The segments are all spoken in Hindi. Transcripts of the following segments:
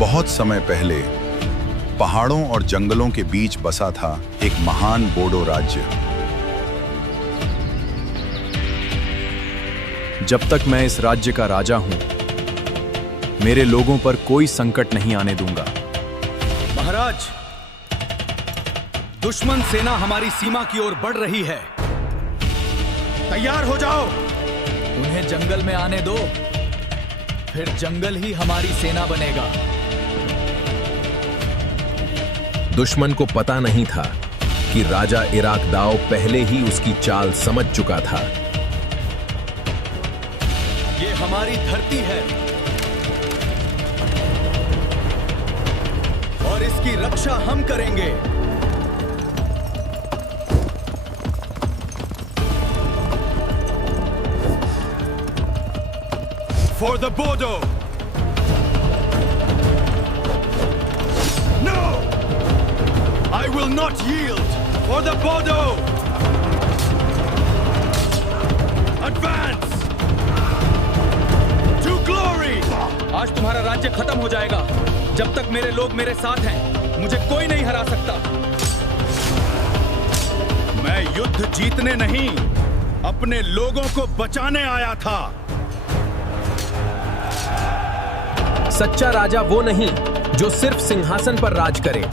बहुत समय पहले पहाड़ों और जंगलों के बीच बसा था एक महान बोडो राज्य। जब तक मैं इस राज्य का राजा हूं, मेरे लोगों पर कोई संकट नहीं आने दूंगा। महाराज, दुश्मन सेना हमारी सीमा की ओर बढ़ रही है। तैयार हो जाओ। उन्हें जंगल में आने दो, फिर जंगल ही हमारी सेना बनेगा। दुश्मन को पता नहीं था कि राजा इराक दाव पहले ही उसकी चाल समझ चुका था। ये हमारी धरती है और इसकी रक्षा हम करेंगे। For the Bodo! No! I will not yield! For the Bodo! Advance! To glory! आज तुम्हारा राज्य खत्म हो जाएगा। जब तक मेरे लोग मेरे साथ हैं, मुझे कोई नहीं हरा सकता। मैं युद्ध जीतने नहीं, अपने लोगों को बचाने आया था। सच्चा राजा वो नहीं जो सिर्फ सिंहासन पर राज करे।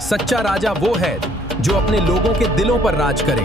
सच्चा राजा वो है जो अपने लोगों के दिलों पर राज करे।